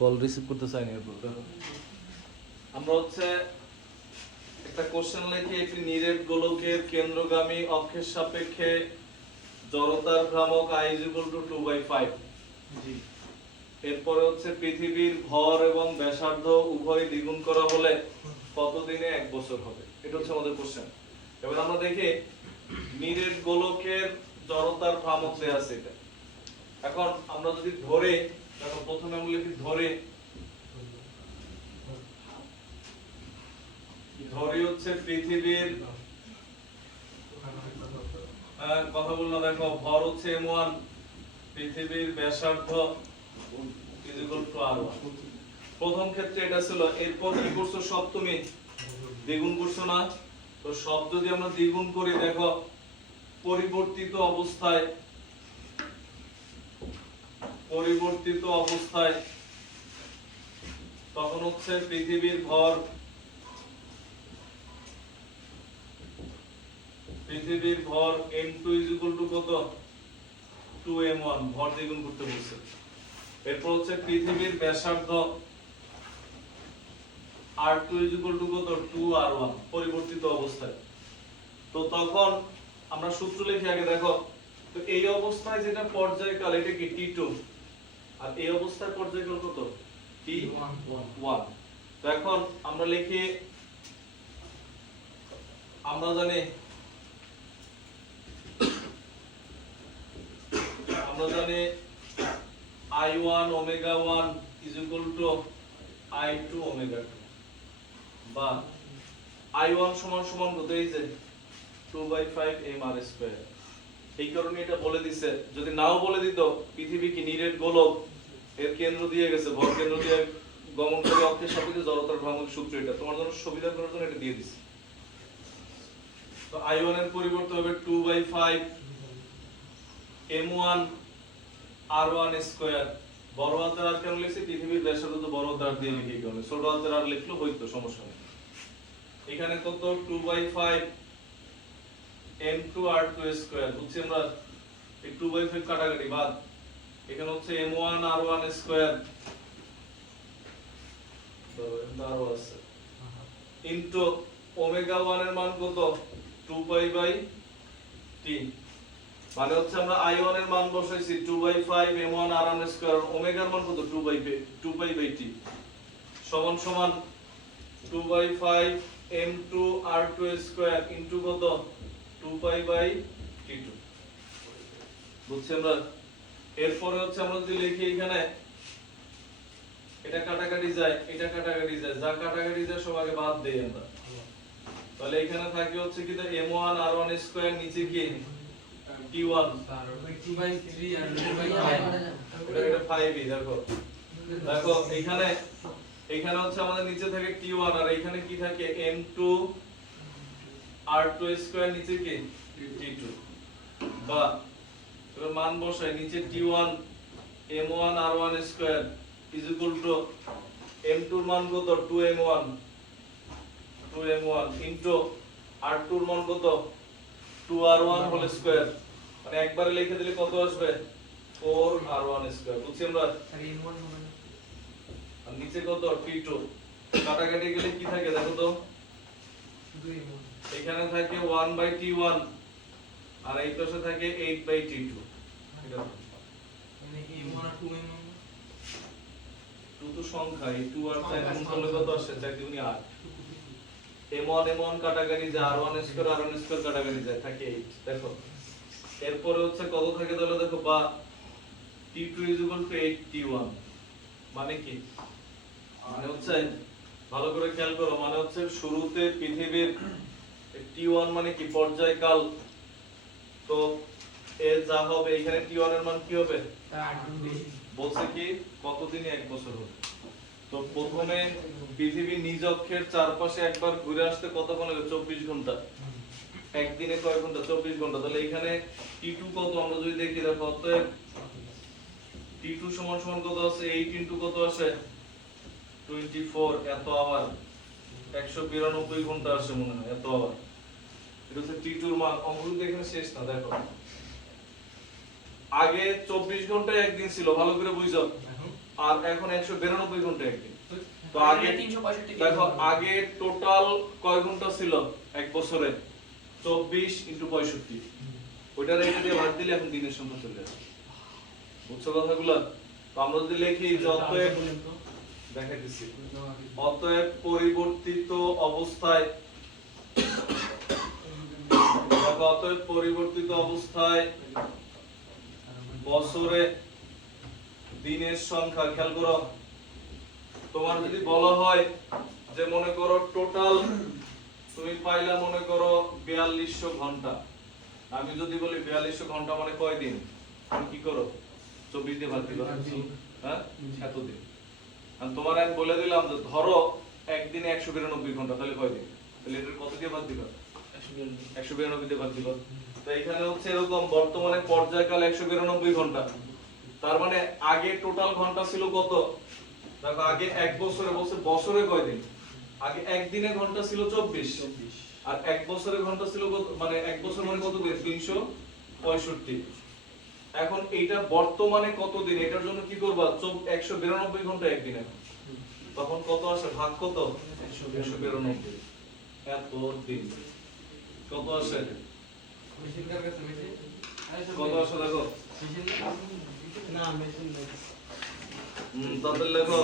Call receive করতে চাই না এরপর আমরা হচ্ছে একটা কোশ্চেন লিখি একটি নিরেট গোলকের কেন্দ্রগামী অক্ষের সাপেক্ষে জড়তার ভ্রামক I = 2/5 জি এরপর হচ্ছে পৃথিবীর ভর এবং ব্যাসার্ধ উভয় দ্বিগুণ করা হলে কত দিনে 1 বছর হবে এটা হচ্ছে আমাদের কোশ্চেন এবার আমরা দেখি নিরেট গোলকের জড়তার ভ্রামক দেয়া আছে এটা এখন আমরা যদি ধরে দেখো প্রথমে আমরা লিখি ধরে হচ্ছে পৃথিবীর কথা বললাম দেখো ভর হচ্ছে m1 পৃথিবীর ব্যাসার্ধ r1 প্রথম ক্ষেত্রে এটা ছিল এরপর কি করছো সব তুমি দ্বিগুণ করছো না তো সব যদি আমরা দ্বিগুণ করি দেখো পরিবর্তিত অবস্থায় তখন হচ্ছে পৃথিবীর ভর m2 = কত 2m1 ভর দ্বিগুণ করতে বলছে এরপর হচ্ছে পৃথিবীর ব্যাসার্ধ r2 = কত 2r1 পরিবর্তিত অবস্থায় তো তখন আমরা সূত্র লিখি আগে দেখো তো এই অবস্থায় যেটা পর্যায়কাল এটা কি t2 আর এই অবস্থায় পর্যায়কাল কত t1 তো এখন আমরা লিখি আমরা জানি I1 omega 1 = I2 omega 2 বা I1 সমান কত এই যে 2/5 mr²। এই কারণে এটা বলে দিছে যদি নাও বলে দিত পৃথিবী কি নিরেট গোলক এর কেন্দ্র দিয়ে গেছে ভর কেন্দ্র দিয়ে গমনকারী অক্ষের সাপেক্ষে জড়তার ভ্রামক সূত্র এটা তোমার জন্য সুবিধা করার জন্য এটা দিয়ে দিছে তো I1 এর পরিবর্তে হবে 2/5 m1 r1² বড় হাতের আর কেন লিখছি পৃথিবীর ব্যাসার্ধ তো বড় হাতের দিয়ে লিখি কারণে ছোট হাতের আর লিখলেও হইতো সমস্যা নেই এখানে কত 2/5 m2 r2² বুঝছি আমরা এই 2/5 কাটাকাটি বাদ এখানে হচ্ছে m1 r1² দাঁড়াও আছে ইনটু ওমেগা 1 এর মান কত 2π/t মানে হচ্ছে আমরা I1 এর মান বসাইছি 2/5 m1 r1² ওমেগার মান কত 2π/t সমান সমান 2/5 m2 r2² ইনটু কত 2π/t2 বুঝছি আমরা এরপরে হচ্ছে আমরা যদি লিখি এখানে এটা কাটাকাটি যায় যা কাটাকাটি যায় সব আগে বাদ দেই আমরা তাহলে এখানে থাকে হচ্ছে কি m1 r1² নিচে কি t1 2/3 আর 2/5 এটা 5 দেখো এখানে হচ্ছে আমাদের নিচে থাকে t1 আর এখানে কি থাকে m2 r2² নিচে কি t2 বা এর মান বসাই নিচে t1 m1 r1² = m2 এর মান কত 2m1 ইনটু r2 এর মান কত 2r1 হোল স্কয়ার মানে একবারে লিখে দিলে কত আসবে 4r1² বুঝছি আমরা আর নিচে কত t2 কাটাকাটি গেলে কি থাকে দেখো তো 2m1 এখানে থাকে 1/t1 আর এই পাশে থাকে 8/t2 এটা মানে m1 আর 2m1 2 তো সংখ্যা এই 2 আর 4 গুণ করলে কত আসে 4 দুগুণে 8 m1 কাটাকাটি যায় r1² কাটাকাটি যায় থাকে 8 দেখো এরপরে হচ্ছে কত থাকে তাহলে দেখো বা t2 = 8t1 মানে কি মানে হচ্ছে ভালো করে খেয়াল করো মানে হচ্ছে শুরুতে পৃথিবীর t1 মানে কি পর্যায়কাল তো এর যা হবে এখানে t1 এর মান কি হবে তার 8 গুণ বেশি বলছে কি কতদিনে 1 বছর হবে তো প্রথমে পৃথিবী নিজ অক্ষের চারপাশে একবার ঘুরে আসতে কতক্ষণ লাগে 24 ঘন্টা একদিনে কয় ঘন্টা 24 ঘন্টা তাহলে এখানে t2 কত আমরা যদি দেখি দেখো অতএব t2 সমান কত আছে 8 কত আসে 24 এত আবার 192 ঘন্টা আসে মনে হয় এত আবার এটা হচ্ছে t2 এর মান অঙ্কগুলো এখানে শেষ না দেখো আগে 24 ঘন্টা একদিন ছিল ভালো করে বুঝো আর এখন 192 ঘন্টা একদিন। তো আগে আগে 365 দেখো আগে টোটাল কয় ঘন্টা ছিল এক বছরে? 24 × 65। ওইটার এটা দিয়ে ভাগ দিলে এখন দিনের সংখ্যা চলে আসে। বুঝছো কথাগুলো? তো আমরা যদি লিখি যে অতএব দেখাইতেছি, অতএব পরিবর্তিত অবস্থায়, দেখো অতএব পরিবর্তিত অবস্থায় বছরে দিনের সংখ্যা, খেয়াল করো, তোমার যদি বলা হয় যে মনে করো টোটাল তুমি পাইলা মনে করো 4200 ঘন্টা, আমি যদি বলি 4200 ঘন্টা মানে কয় দিন, তুমি কি করো? 24 দিয়ে ভাগ দিবা, হ্যাঁ এতদিন। আর তোমার আমি বলে দিলাম যে ধরো একদিনে 192 ঘন্টা, তাহলে কয় দিন? তাহলে এটার কত দিয়ে ভাগ দিবা? 192 দিয়ে ভাগ দিবা। তো এখানে হচ্ছে এরকম বর্তমানে পর্যায়কাল 192 ঘন্টা, তার মানে আগে টোটাল ঘন্টা ছিল কত? দেখো আগে এক বছরে, বছরে কয় দিন? আগে একদিনে ঘন্টা ছিল 24, আর এক বছরে ঘন্টা ছিল কত? মানে এক বছর মানে কত দিন? 365। এখন এইটা বর্তমানে কত দিন, এটার জন্য কি করবা? 192 ঘন্টা একদিনে, তখন কত আসে? ভাগ কত? 192, এত দিন কত আসে? মেশিনটার কাছে মেশিন কত আসে দেখো, মেশিন না মেশিন নাই তাদের লেখো,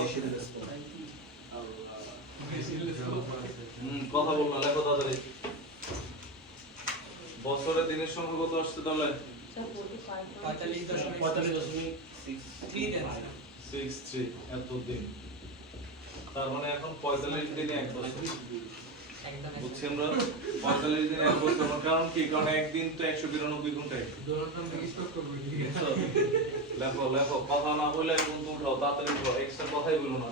কথা বল না, লেখো তাড়াতাড়ি। বছরে দিনের সংখ্যা কত আসছে তাহলে? 45.63 এত দিন, তার মানে এখন 45 দিনে এক বছর। বুঝছি আমরা 45 দিনে এক বছর, কারণ কি? কারণ একদিন তো 192 ঘন্টা। লেখো লেখো, কথা না বলে বন্ধু উঠাও, তাড়াতাড়ি উঠাও, এক্সট্রা কথাই বলো না,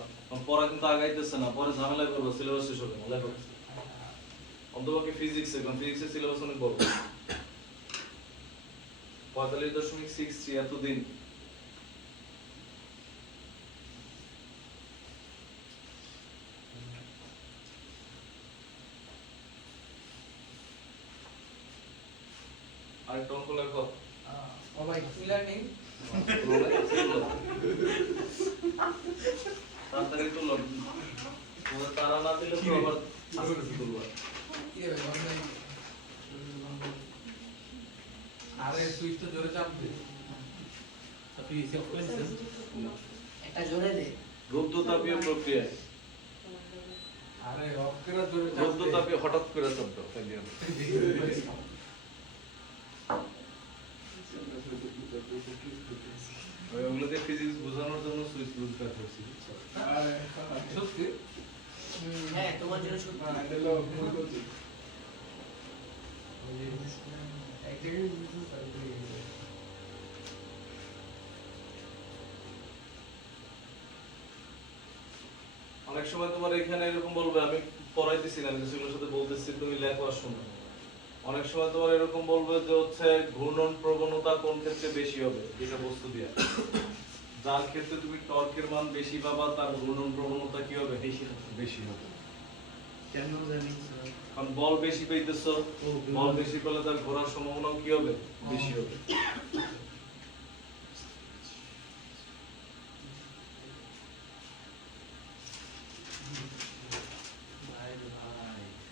পড়া কিন্তু আগাইতেছে না, পরে ঝামেলা করবো, সিলেবাস শেষ হবে না। লেখো অন্তপক্ষে ফিজিক্স, এখন ফিজিক্সের সিলেবাস অনেক বড়। 45.63 এত দিন। আরেকটা অঙ্ক লেখো। ও ভাই ক্লিয়ার নেই তাড়াতাড়ি তুলো, তারা না দিলে তো আবার আস্তে তুলবা। কি রে ভাই বন্ধ আরে সুইচটা জোরে চাপ দে আপনি সেভ করে দিন একটা জোরে দে। রুদ্ধতাপীয় প্রক্রিয়া, আরে অফ করে জোরে চাপ দে। রুদ্ধতাপীয় হঠাৎ করে শব্দ ফেলিও। ওইগুলো দিয়ে ফিজিক্স বোঝানোর জন্য সুইচ লুজ কাট করছি। সত্যি হ্যাঁ তোমার জন্য সত্যি অনেক সময় তোমার এখানে এরকম বলবে, আমি পড়াইতেছি না, সেগুলোর সাথে বলতেছি, তুমি লেখো আর শোনো। অনেক সময় তোমার এরকম বলবে যে হচ্ছে ঘূর্ণন প্রবণতা কোন ক্ষেত্রে বেশি হবে, এটা বস্তু দিয়ে, যার ক্ষেত্রে তুমি টর্কের মান বেশি পাবা তার ঘূর্ণন প্রবণতা কি হবে? বেশি হবে। কেন জানি কারণ বল বেশি পাইতেছো, বল বেশি পেলে তার ঘোরার সম্ভাবনাও কি হবে? বেশি হবে।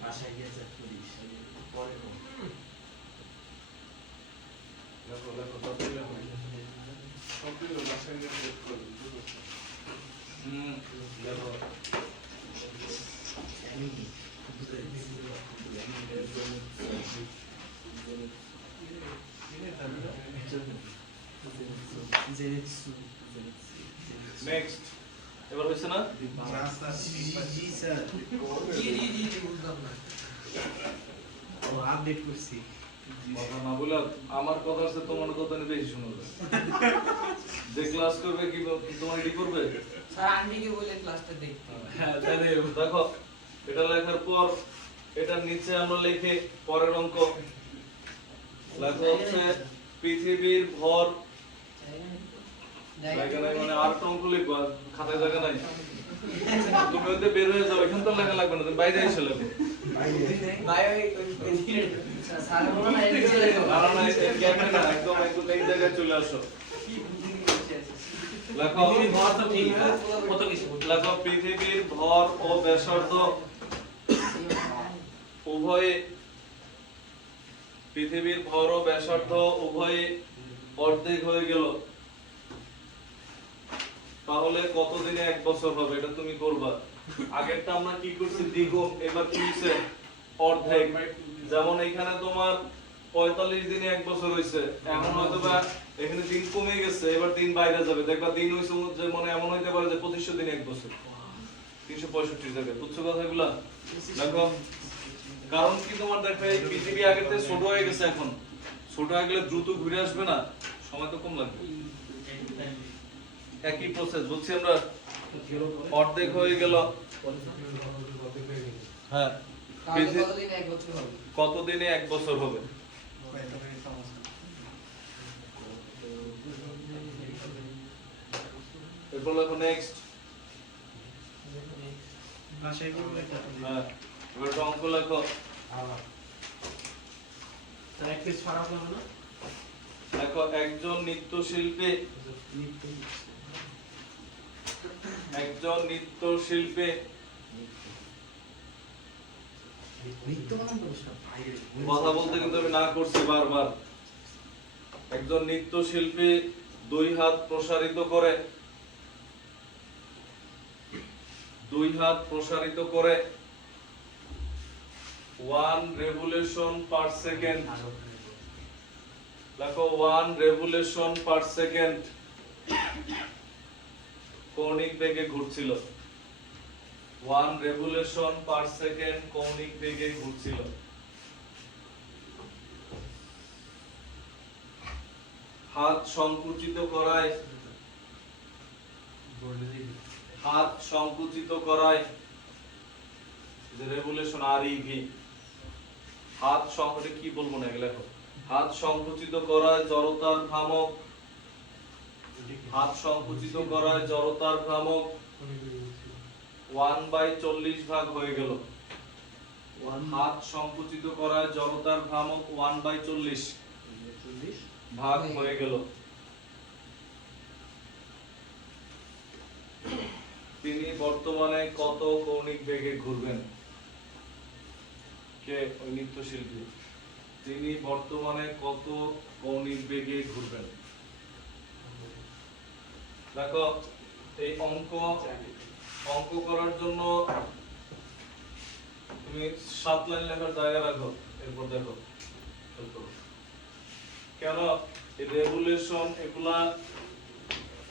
বাসায় গিয়ে চেক করিস পরে লেখো লেখো, তাড়াতাড়ি লেখো। লেখো। নেক্সট, এবার হইছে না? জি স্যার জি বুঝলাম না ও আপডেট করছি কথা না বলে আমার কথা আছে, তোমার কথা নিয়ে বেশি শোনাবে। যে ক্লাস করবে কি তোমার এডি করবে? স্যার আন্টিকে বলে ক্লাসটা দেখতে হ্যাঁ তাহলে দেখো, এটা লেখার পর এটার নিচে আমরা লিখে পরের অঙ্ক লেখা হচ্ছে পৃথিবীর ভর, জায়গা নাই মানে আর অঙ্ক লিখবো, খাতায় জায়গা নাই, তুমি ওতে বের হয়ে যাও, এখান তো লেখা লাগবে না, তুমি বাইরে এসে লেখো। ভাই স্যার বলো না এটা চলে গেল না না, এই গ্যাপে না, একদম একদম এই জায়গায় চলে আসো। লেখো পৃথিবীর ভর তো ঠিক হ্যাঁ কত কিছু লেখো পৃথিবীর ভর ও ব্যাসার্ধ উভয়ে পৃথিবীর ভর ও ব্যাসার্ধ উভয়ে অর্ধেক হয়ে গেল, তাহলে কত দিনে 1 বছর হবে? এটা তুমি করবা। আগেরটা আমরা কি করছি দ্বিগুণ, এবার কি হইছে অর্ধেক। যেমন এখানে তোমার 45 দিনে 1 বছর হইছে, এখন হয়তো বা এখানে দিন কমে গেছে, এবার দিন বাইরে যাবে, দেখবা দিন হইছে যে মনে এমন হইতে পারে যে 2500 দিনে 1 বছর, 365 যাবে। বুঝছো কথাগুলা? দেখো কারণ কি তোমার দেখো এই পৃথিবী আগের থেকে ছোট হয়ে গেছে, এখন ছোট হয়ে গেলে দ্রুত ঘুরে আসবে না, সময় তো কম লাগবে। একই প্রসেস বলছি আমরা, অর্ধেক হয়ে গেল। হ্যাঁ তাহলে কতদিনে 1 বছর হবে? কতদিনে 1 বছর হবে? এরপর লেখো নেক্সট। ভাষায় করব এটা তো হ্যাঁ এবার একটা অঙ্ক লেখো। তার এক পিস ফারাক হবে না লেখো একজন নৃত্যশিল্পী নৃত্য বানান দোষটা বাইরে কথা বলতে কিন্তু আমি না করছি বারবার। একজন নৃত্যশিল্পী 2 হাত প্রসারিত করে 1 revolution per second, দেখো 1 revolution per second কৌণিক বেগে ঘুরছিল। 1 revolution per second কৌণিক বেগে ঘুরছিল। হাত সংকুচিত করায় যে রেভুলেশন REV, হাত সংকুচিত কি বলবো না এগুলো লেখো। হাত সংকুচিত করায় জড়তার ভ্রামক, হাত সংকুচিত করায় জড়তার ভ্রামক 1/40 ভাগ হয়ে গেল। হাত সংকুচিত করায় জড়তার ভ্রামক 1/40 ভাগ হয়ে গেল। তিনি বর্তমানে কত কৌণিক বেগে ঘুরবেন? কে ওই নৃত্যশিল্পী, তিনি বর্তমানে কত কৌণিক বেগে ঘুরবেন? দেখো এই অঙ্ক করার জন্য তুমি 7 লাইন লেখার জায়গা রাখো। এরপর দেখো কেন এই রেগুলেশন, এগুলা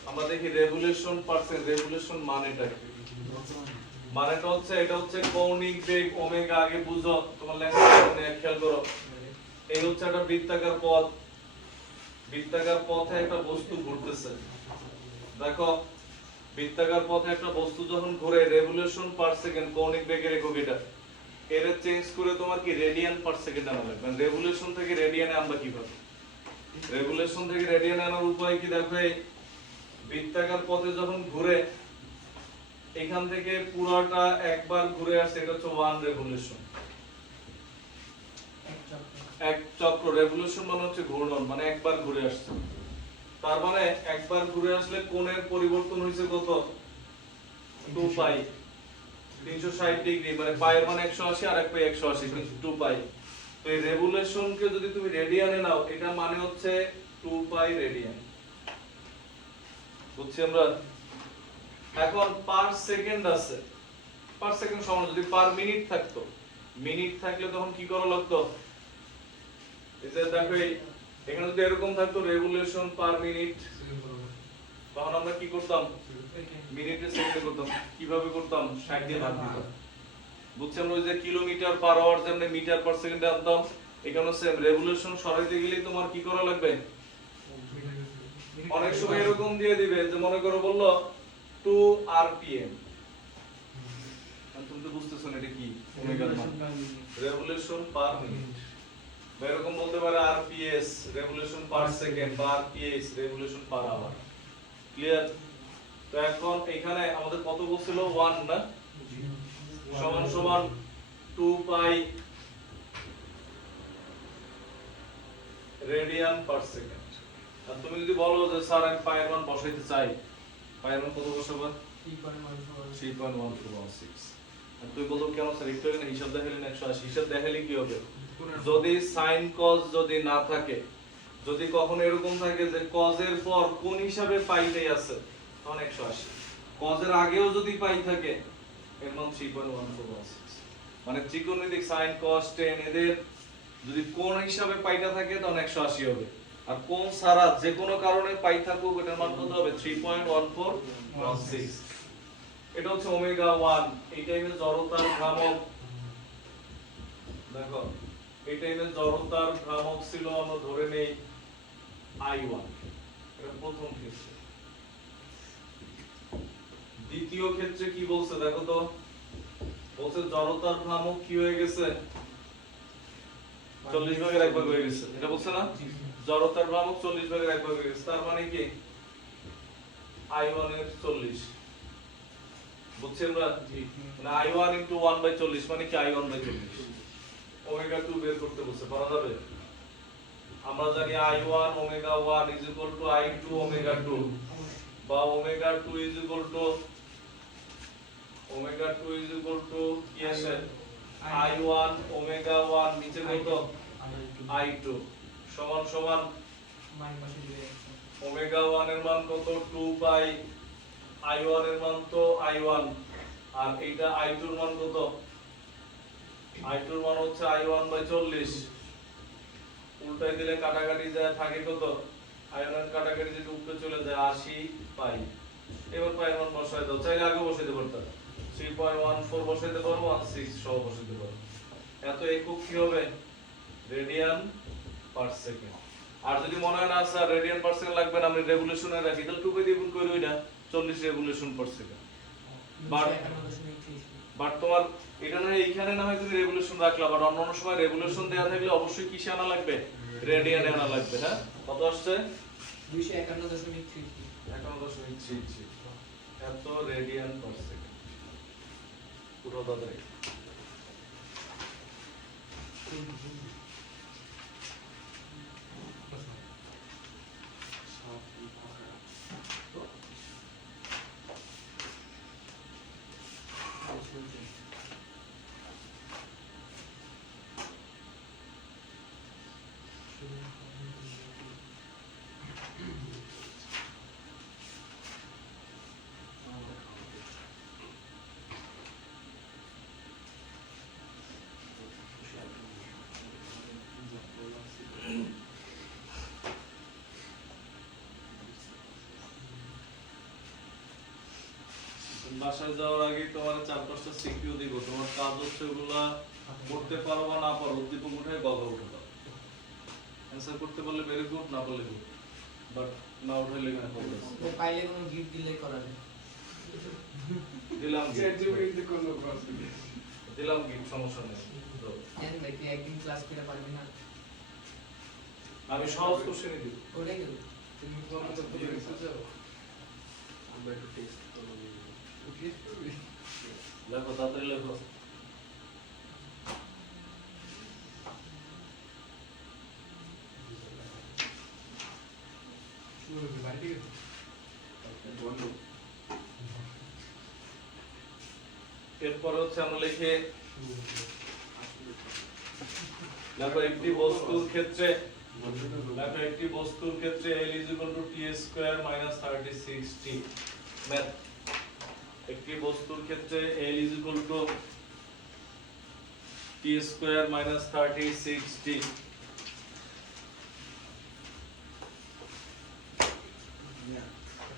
আমরা দেখি রেগুলেশন পার্সেন্ট, রেগুলেশন মানেটা কি? মানেটা হচ্ছে এটা হচ্ছে কৌণিক বেগ ওমেগা। আগে বুঝো, তোমার লেখা খেয়াল করো। এই হচ্ছে একটা বৃত্তাকার পথ, বৃত্তাকার পথে একটা বস্তু ঘুরতেছে। দেখো বৃত্তাকার পথে একটা বস্তু যখন ঘুরে, রেভলিউশন পার সেকেন্ড কৌণিক বেগের একক এটা। এর চেঞ্জ করে তোমার কি রেডিয়ান পার সেকেন্ড আনা লাগবে। রেভলিউশন থেকে রেডিয়ানে আমরা কিভাবে, রেভলিউশন থেকে রেডিয়ানে আনার উপায় কি? দেখো এই বৃত্তাকার পথে যখন ঘুরে, এখান থেকে পুরোটা একবার ঘুরে আসে, এটা হচ্ছে 1 রেভলিউশন, এক চক্র। রেভলিউশন মানে হচ্ছে ঘূর্ণন, মানে একবার ঘুরে আসছে। তার মানে একবার ঘুরে আসলে কোণের পরিবর্তন হইছে কত? 2 পাই, 360 ডিগ্রি, মানে পায়ের মান 180 আর এক পাই 180, 2 পাই। তো এই রেভলিউশন কে যদি তুমি রেডিয়ানে নাও, এটা মানে হচ্ছে 2 পাই রেডিয়ান। বুঝছি আমরা? এখন পার সেকেন্ড আছে, পার সেকেন্ড সমান যদি পার মিনিট থাকতো, মিনিট থাকলে তখন কি করা লাগতো? এই যে দেখো এখানে যদি এরকম থাকতো রেভলিউশন পার মিনিট, তখন আমরা কি করতাম? মিনিটে সেকেন্ডে করতাম। কিভাবে করতাম? 60 দিয়ে ভাগ দিতাম। বুঝছেন? ওই যে কিলোমিটার পার আওয়ার যেমন মিটার পার সেকেন্ডে আনতাম, এখানে সেম রেভলিউশন সরাইতে গেলে তোমার কি করা লাগবে? অনেক সময় এরকম দিয়ে দিবে যে মনে করো বললো 2 rpm, তুমি তো বুঝতেছো না এটা কি ওমেগার মান, রেভলিউশন পার মিনিট। বা এরকম বলতে পারে rps, রেভলিউশন পার সেকেন্ড, বা rps, revolution per hour. Clear? তো এখন এখানে আমাদের কত বলছিল? 1 না, সমান সমান 2 পাই রেডিয়ান পার সেকেন্ড। আর তুমি যদি বলো যে স্যার আমি পায়ের মান বসাইতে চাই, পায়ের মান কত বসাবা 3.1416 আর তুই বলতো কেন স্যার একটু আগে না হিসাব দেখাইলেন 180 হিসাব দেখাইলে কি হবে যদি সাইন কজ যদি না থাকে যদি কখনো এরকম থাকে যে কজের পর কোন হিসাবে পাইতেই আছে তখন 180 কজের আগেও যদি পাই থাকে এর মান 3.1416 মানে ত্রিকোণমিতিক সাইন কস টেন এদের যদি কোন হিসাবে পাইটা থাকে তখন 180 হবে আর কোন ছাড়া যে কোনো কারণে পাই থাকুক এটার মান কত হবে 3.1416 এটা হচ্ছে ওমেগা 1 এই টাইমে জড়তার ভ্রামক দেখো এই টাইমে জড়তার ভ্রামক ছিল আমরা ধরে নেই I1 এটা প্রথম ক্ষেত্রে দ্বিতীয় ক্ষেত্রে কি বলছে দেখো তো বলছে জড়তার ভ্রামক কি হয়ে গেছে 40 ভাগের 1 ভাগ হয়ে গেছে এটা বলছে না জড়তার ভ্রামক 40 ভাগের 1 ভাগ হয়ে গেছে তার মানে কি I1 এর 40 বুঝছেন না মানে I1 * 1/40 মানে কি I1/40 ওমেগা 2 বের করতে বলছে পারা যাবে আমরা জানি I1 ওমেগা 1 = I2 ওমেগা 2 বা ওমেগা 2 ওমেগা 2 কি আছে I1 ওমেগা 1 নিচে কত I2 সমান সমান ওমেগা 1 এর মান কত 2 পাই I1 এর মান তো I1 আর এইটা I2 এর মান কত I2 এর মান হচ্ছে I1/40 উল্টাই দিলে কাটাকাটি যায় থাকে কত I1 এর কাটাকাটি যদি উপরে চলে যায় 80 পাই এবার পাই এর মান বসাই দাও চাইলে আগে বসাইতে পারতা 3.14 বসাইতে পারো 16 সহ বসাইতে পারো এত একক কি হবে রেডিয়ান পার সেকেন্ড আর যদি মনে হয় না স্যার রেডিয়ান পার সেকেন্ড লাগবে না আমি রেভলিউশনে রাখি তাহলে 2 দিয়ে গুণ করে ওইটা 40 রেভলিউশন পার সেকেন্ড বাট তোমার এটা না এইখানে না হয় তুমি রেভলিউশন রাখলা বাট অন্য সময় রেভলিউশন দেয়া থাকলে অবশ্যই কিসে আনা লাগবে রেডিয়ানে আনা লাগবে হ্যাঁ কত আসছে 251.33 এত রেডিয়ান পার সেকেন্ড পুরো দাদাই বাসায় যাওয়ার আগে তোমার 4-5টা সিকিউ দিব তোমার কাজ হচ্ছে ওগুলা করতে পারো বা না পারো উদ্দীপক উঠায় গল্প উঠে দাও অ্যানসার করতে পারলে ভেরি গুড না পারলে গুড বাট না উঠাইলে কেন প্রবলেম পাইলে কোনো গিফট দিলে করা যায় দিলাম দিলাম গিফট সমস্যা নেই জান দেখি একদিন ক্লাস করে পারবি না আমি সহজ কোশ্চেনই দিব ওটাই দেব তুমি কোন তো বুঝে যাও আমরা একটু টেস্ট করব লেখো তাড়াতাড়ি লেখো এরপর হচ্ছে আমরা লিখে দেখো একটি বস্তুর ক্ষেত্রে L = t² - 36t ম্যাথ একটি বস্তুর ক্ষেত্রে L = t² -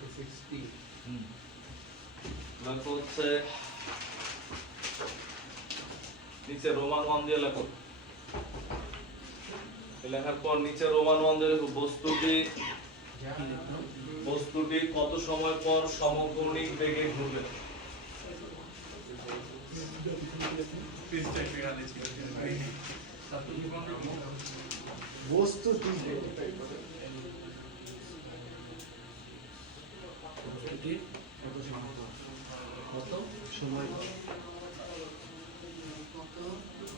36t দেখো হচ্ছে নিচে রোমান 1 দিয়ে লেখো লেখার পর নিচে রোমান 1 দিয়ে লেখো বস্তুটি কত সময় পর সমকৌণিক বেগে ঘুরবে কত সময়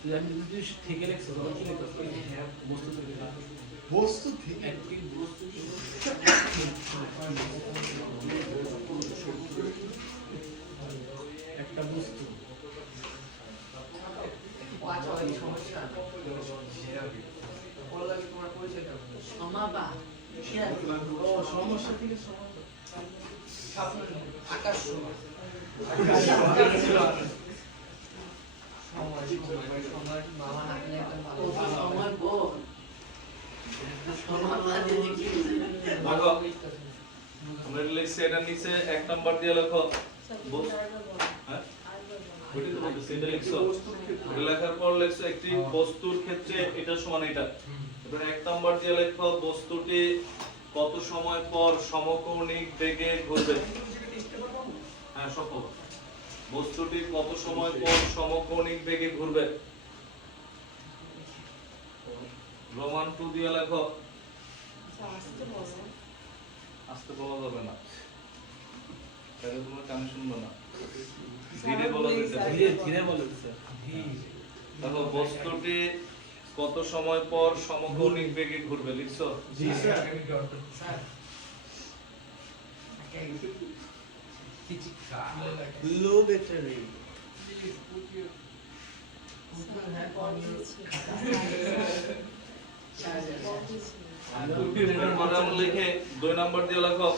তুই আমি যদি থেকে লিখছিস তখন কি লিখছিস বস্তু থেকে বস্তু থেকে একটি বস্তু একটা বস্তু আচ্ছা এই সমস্যা বল লাগে তোমার পরিচয়টা সমাবা ও সমস্যা থেকে আকাশ সময় মামা হাতে একটা ভালো সময় বল ভাগো আমরা লিখছি এটা নিচে এক নাম্বার দিয়ে লেখো হ্যাঁ ওইটা তো বলতেছি এটা লিখছো এটা লেখার পর লিখছো একটি বস্তুর ক্ষেত্রে এটা সমান এটা এবার এক নাম্বার দিয়ে লেখো বস্তুটি কত সময় পর সমকৌণিক বেগে ঘুরবে হ্যাঁ সফল বস্তুটি কত সময় পর সমকৌণিক বেগে ঘুরবে রোমান 2 দিয়ে লেখো আস্তে বলা যাবে না তাহলে তোমরা কানে শুনবে না ধীরে বলা যেতে পারে ধীরে ধীরে বলেন স্যার দেখো বস্তুটি কত সময় পর সমকৌণিক বেগে ঘুরবে লিখছো জি স্যার স্যার লো ব্যাটারি এরপরে আমরা লিখে 2 নাম্বার দিয়ে লেখো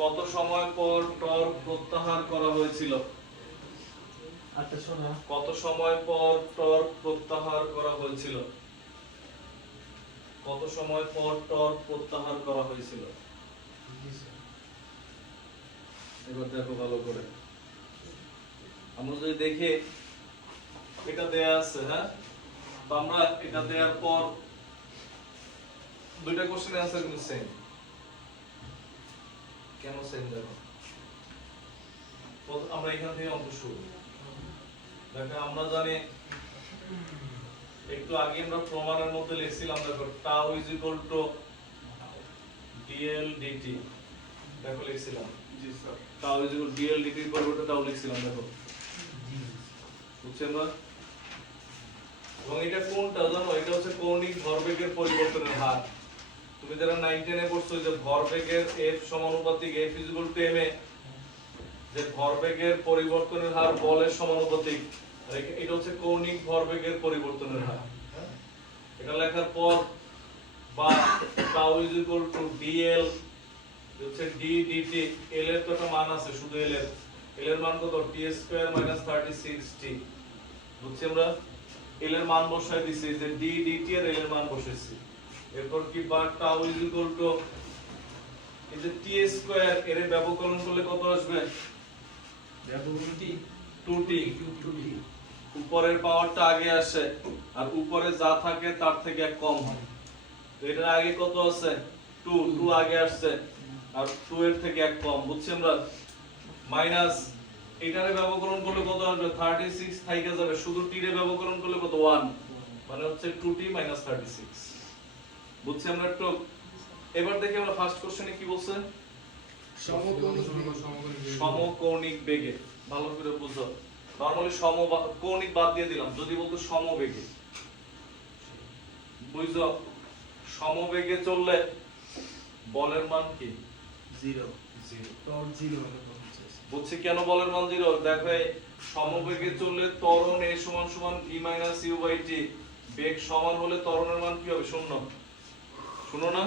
কত সময় পর টর্ক প্রত্যাহার করা হয়েছিল আচ্ছা শোনো কত সময় পর টর্ক প্রত্যাহার করা হয়েছিল কত সময় পর টর্ক প্রত্যাহার করা হয়েছিল এবার দেখো ভালো করে আমরা যদি দেখি এটা দেয়া আছে হ্যাঁ তো আমরা এটা দেওয়ার পর দুইটা কোশ্চেনের অ্যানসার কিন্তু সেম কেন সেম দেখো আমরা এখান থেকে অঙ্ক শুরু দেখো আমরা জানি একটু আগে আমরা প্রমাণের মধ্যে লিখছিলাম দেখো tau is equal to dl dt দেখো লিখছিলাম জি sir tau is equal dl dt এর পরিবর্তে টাউ লিখছিলাম দেখো বুঝছেন না এবং এটা কোনটা জানো এটা হচ্ছে কৌণিক ভরবেগের পরিবর্তনের হার তুমি যারা 9 10 এ পড়ছো যে ভরবেগের f সমানুপাতিক f m এ যে ভরবেগের পরিবর্তনের হার বলের সমানুপাতিক আর এটা হচ্ছে কৌণিক ভরবেগের পরিবর্তনের হার এটা লেখার পর বা tau is equal to dl হচ্ছে d dt l এর তো একটা মান আছে শুধু l এর মান কত t স্কয়ার মাইনাস 36t বুঝছি আমরা l এর মান বসাই দিছি যে d dt এর l এর মান বসাইছি এরপর কি বা টাউ ইজ ইকুয়াল টু এই যে t স্কয়ার এর ব্যবকলন করলে কত আসবে 2t উপরের পাওয়ারটা আগে আসে আর উপরে যা থাকে তার থেকে এক কম হয় তো এটার আগে কত আছে 2 আগে আসছে আর 2 এর থেকে এক কম বুঝছি আমরা মাইনাস এটারে ব্যবকলন করলে কত আসবে 36 থাইকা যাবে শুধু t রে ব্যবকলন করলে কত 1 মানে হচ্ছে 2t 36 বুঝছি আমরা একটু এবার দেখি আমরা ফার্স্ট কোশ্চেনে কি বলছে সমকৌণিক বেগে ভালো করে বুঝো নরমালি কৌণিক বাদ দিয়ে দিলাম যদি বলতো সমবেগে বুঝছো সমবেগে চললে বলের মান কি 0 টর্ক 0 হলো বুঝছি কেন বলের মান 0 দেখো এই সমবেগে চললে ত্বরণ a = v - u/t বেগ সমান হলে ত্বরণের মান কি হবে শূন্য শুনো না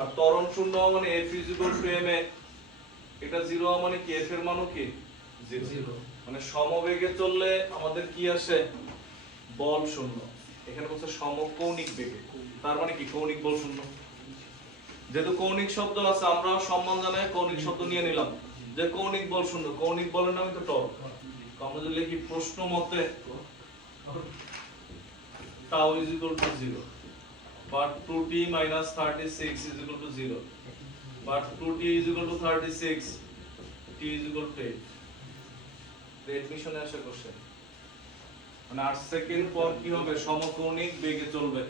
আর ত্বরণ শূন্য মানে f = m এটা 0 মানে কি f এর মানও কি 0 মানে সমবেগে চললে আমাদের কি আসে বল শূন্য এখানে বলছে সমকৌণিক বেগে তার মানে কি কৌণিক বল শূন্য যেহেতু কৌণিক শব্দ আছে আমরা সম্মান জানাই কৌণিক শব্দ নিয়ে নিলাম যে কৌণিক বল শূন্য কৌণিক বলের নামই তো টর্ক তো আমরা যদি লিখি প্রশ্ন মতে tau is equal two 0 but 2t minus 36 is equal to 0 but 2t is equal to 36 t is equal to 8 এডমিশনে আসে কোশ্চেন মানে 8 সেকেন্ড পর কি হবে সমকৌণিক বেগে চলবে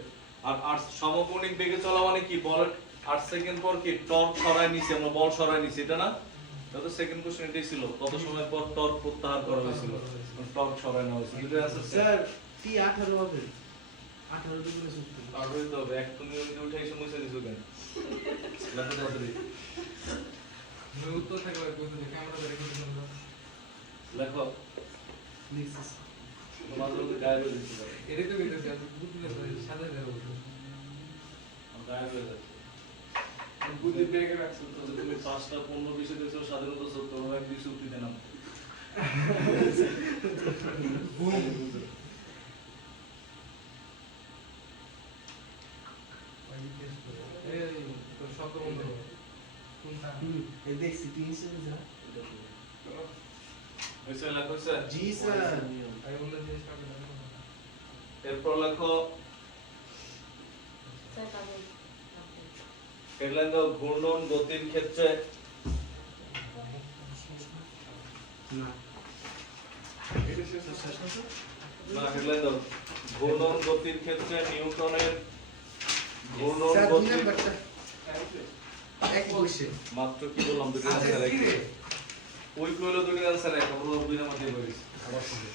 আর 8 সমকৌণিক বেগে চলা মানে কি বল 8 সেকেন্ড পর কি টর্ক সরায় নিছে আমরা বল সরায় নিছি এটা না তাহলে সেকেন্ড কোশ্চেন এটাই ছিল কত সময় পর টর্ক প্রত্যাহার করা হয়েছিল টর্ক সরায় নেওয়া হয়েছিল দুটো অ্যানসার স্যার টি 18 হবে 18 ডিগ্রি সুপ্ত তারপরে তো হবে এক তুমি ওই যে উঠে এসে মুছে দিছো কেন লেখো তাড়াতাড়ি আমি উত্তর থাকলে কইতে যে ক্যামেরা ধরে কিন্তু লেখো লিখছিস তোমার তো গায়েব হয়ে যাচ্ছে এটাই তো কইতেছি আমি বুঝতে পারি সাদা দেবো গায়েব হয়ে যাচ্ছে বুদ্ধি ব্যাগে রাখছো তো তো তুমি 5টা 15 20 দিছো স্বাধীনতা সত্য হয় দুই চুক্তিতে নাম এই তো শব্দ বন্ধ করো। কোনটা এই দেখছি 300 যা হইছে লেখো হইছে জি স্যার আমি বললাম জিনিসটা আমি জানি না। এরপর লেখো হেডলাইন দাও ঘূর্ণন গতির ক্ষেত্রে না এটা শেষ হচ্ছে না হেডলাইন দাও ঘূর্ণন গতির ক্ষেত্রে নিউটনের ঘূর্ণন স্যার দুই গতির নাম্বারটা এক বসে মাত্র কি বললাম দুটো আচ্ছা অ্যানসার কি রে ওই কইলো দুটো অ্যানসার এক আমরা দুই নাম্বার দিয়ে বলিস আবার শুনে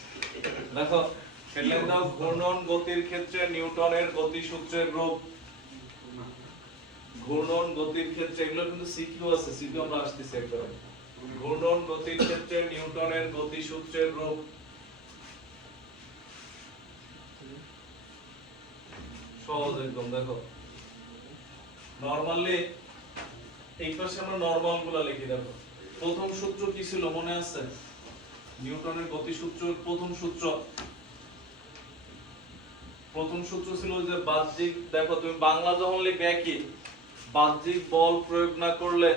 দেখো হেডলাইন দাও ঘূর্ণন গতির ক্ষেত্রে নিউটনের গতিসূত্রের রূপ ঘূর্ণন গতির ক্ষেত্রে এগুলো কিন্তু সিকিউ আছে সিকিউ আমরা আসতেছি একবার ঘূর্ণন গতির ক্ষেত্রে নিউটনের গতিসূত্রের রূপ সহজ একদম দেখো নরমালি এই পাশে আমরা নরমাল গুলা লিখি দেখো প্রথম সূত্র কি ছিল মনে আছে নিউটনের গতিসূত্র প্রথম সূত্র ছিল যে বাহ্যিক দেখো তুমি বাংলা যখন লিখবে একই বাহ্যিক বল প্রয়োগ না করলে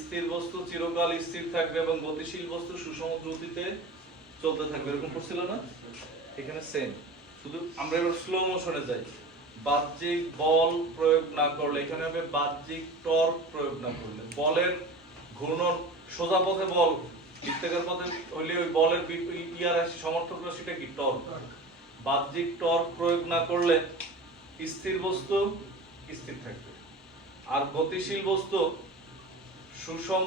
স্থির বস্তু চিরকাল স্থির থাকবে এবং গতিশীল বস্তু সুষম দ্রুতিতে চলতে থাকবে এরকম পড়ছিল না এখানে সেম শুধু আমরা এবার স্লো মোশনে যাই বাহ্যিক বল প্রয়োগ না করলে এখানে হবে বাহ্যিক টর্ক প্রয়োগ না করলে বলের ঘূর্ণন সোজা পথে বল বৃত্তাকার পথে হইলে ওই বলের ইয়ার সমর্থক রাশিটা কি টর্ক বাহ্যিক টর্ক প্রয়োগ না করলে স্থির বস্তু স্থির থাকবে আর গতিশীল বস্তু সুষম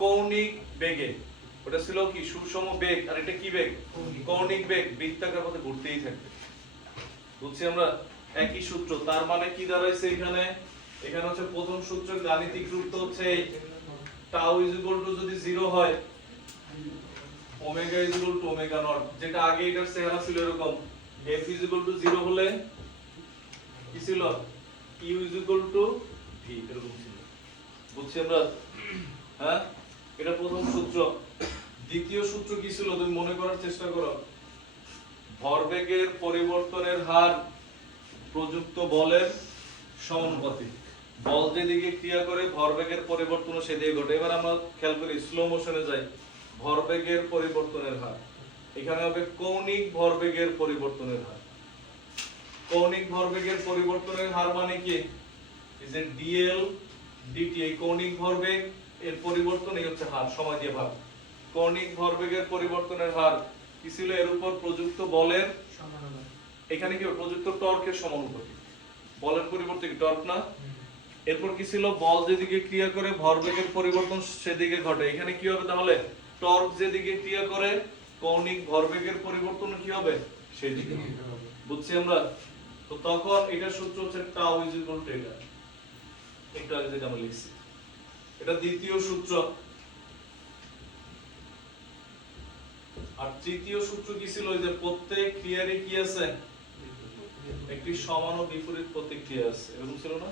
কৌণিক বেগে ওটা ছিল কি সুষম বেগ আর এটা কি বেগ কৌণিক বেগ বৃত্তাকার পথে ঘুরতেই থাকবে বুঝছি আমরা একই সূত্র তার মানে কি দাঁড়াইছে এখানে এখানে হচ্ছে প্রথম সূত্রের গাণিতিক রূপ তো হচ্ছে এই টাউ ইজ ইকুয়াল টু যদি 0 হয় omega is equal two omega not যেটা আগে এটার চেহারা ছিল এরকম f ইজ ইকুয়াল টু 0 হলে কি ছিল u is equal two v এরকম ছিল বুঝছি আমরা হ্যাঁ এটা প্রথম সূত্র দ্বিতীয় সূত্র কি ছিল তুমি মনে করার চেষ্টা করো ভরবেগের পরিবর্তনের হার প্রযুক্ত বলের সমানুপাতিক বল যেদিকে ক্রিয়া করে ভরবেগের পরিবর্তন সেদিকে ঘটে এবার আমরা খেয়াল করি স্লো মোশনে যাই ভরবেগের পরিবর্তনের হার এখানে হবে কৌণিক ভরবেগের পরিবর্তনের হার কৌণিক ভরবেগের পরিবর্তনের হার মানে কি এই যে dl dt এই কৌণিক ভরবেগ এর পরিবর্তন এই হচ্ছে হার সময় দিয়ে ভাগ কৌণিক ভরবেগের পরিবর্তনের হার কি ছিল এর উপর প্রযুক্ত বলের সমানুপাতিক এখানে কি প্রযুক্ত টর্কের সমানুপাতিক বলের পরিবর্তে কি টর্ক না এরপর কি ছিল বল যেদিকে ক্রিয়া করে ভরবেগের পরিবর্তন সেদিকে ঘটে এখানে কি হবে তাহলে টর্ক যেদিকে ক্রিয়া করে কৌণিক ভরবেগের পরিবর্তন কি হবে সেদিকে বুঝছি আমরা তো তখন এটা সূত্র হচ্ছে টাউ ইজ ইকুয়াল টু এটা একটু আগে যেটা আমরা লিখছি এটা দ্বিতীয় সূত্র আর তৃতীয় সূত্র কি ছিল যে প্রত্যেক ক্রিয়ারই কি আছে একটি সমান ও বিপরীত প্রতিক্রিয়া আছে এরকম ছিল না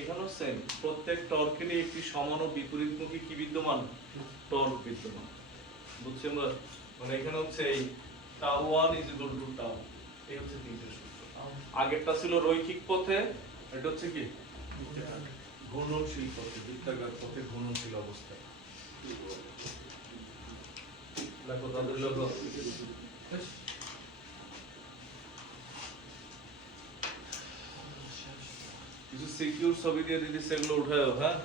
এখানেও সেম প্রত্যেক টর্কেরই একটি সমান ও বিপরীতমুখী কি বিদ্যমান টর্ক বিদ্যমান বুঝছি আমরা মানে এখানে হচ্ছে এই tau 1 is equal two tau এই হচ্ছে তৃতীয় সূত্র আগেরটা ছিল রৈখিক পথে এটা হচ্ছে কি ঘূর্ণনশীল পথে বৃত্তাকার পথে ঘূর্ণনশীল অবস্থায় দেখো তাদের লোক কিছু সিকিউর ছবি দিয়ে দিদি সেগুলো উঠাও হ্যাঁ